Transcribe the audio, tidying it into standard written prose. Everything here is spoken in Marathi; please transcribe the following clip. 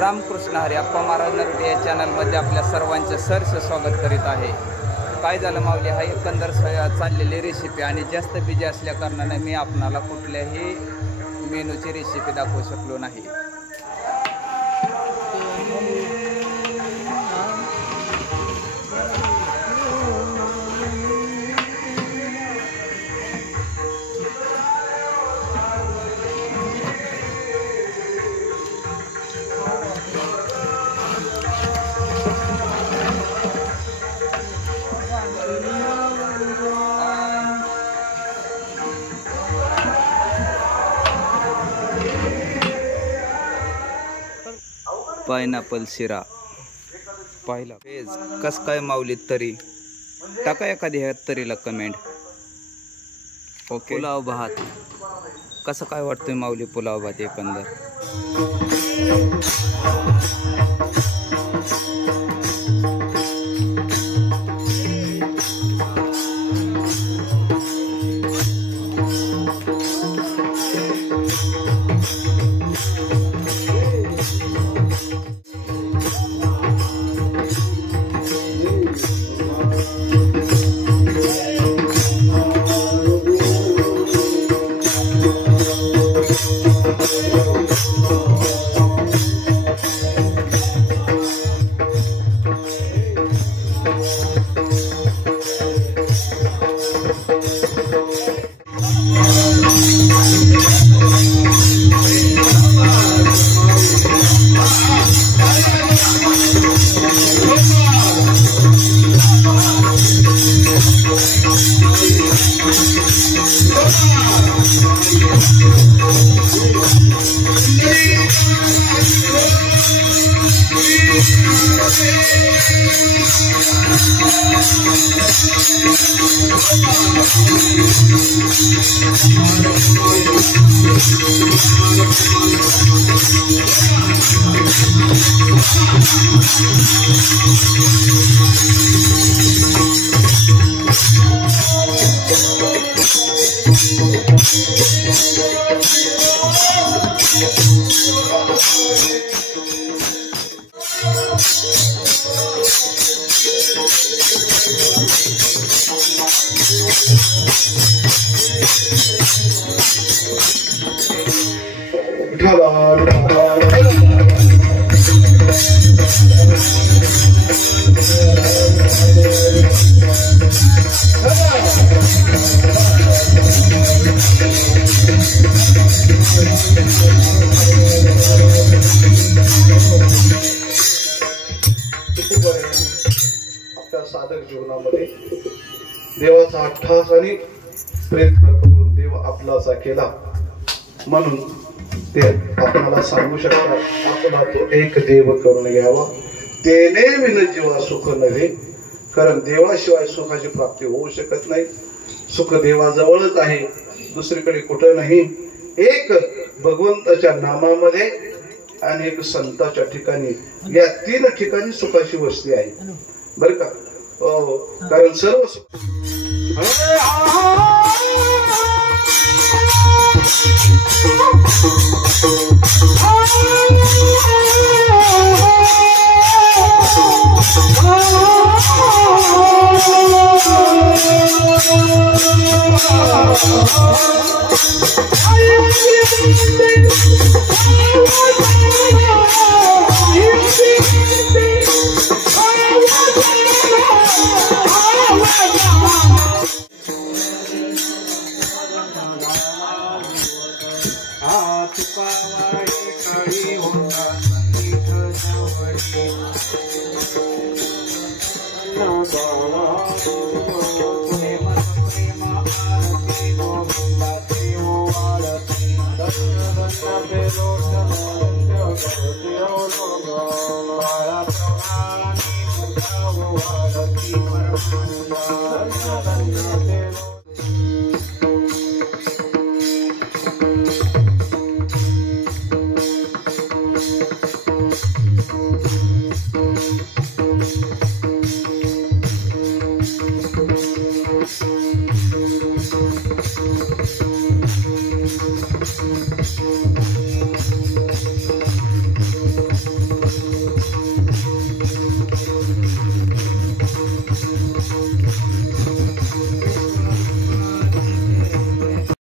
रामकृष्ण हरी अप्पा महाराज नरवडे या चॅनलमध्ये आपल्या सर्वांचे सहर्ष स्वागत करीत आहे। काय झालं माऊली, हा एकंदर चाललेली रेसिपी आणि जास्त बिजी असल्या कारणाने मी आपणाला कुठल्याही मेनूची रेसिपी दाखवू शकलो नाही। पायनॅपल शिरा पाहिला कस काय माऊली तरी टाका एखादी ह्या तरीला कमेंट। ओके, पुलाव भात कसं काय वाटतंय माऊली? पुलाव भात एकंदर आपल्या साधक जीवनामध्ये देवाचा अट्टहास आणि प्रयत्न करून देव आपलासा केला म्हणून ते आपल्याला सांगू शकतात आपला तो एक देव करून घ्यावा तेने विन जीवा सुख नव्हे। कारण देवाशिवाय सुखाची प्राप्ती होऊ शकत नाही। सुख देवाजवळच आहे, दुसरीकडे कुठं नाही। एक भगवंताच्या नामामध्ये आणि एक संताच्या ठिकाणी, या तीन ठिकाणी सुखाची वस्ती आहे बर का। कारण सर्व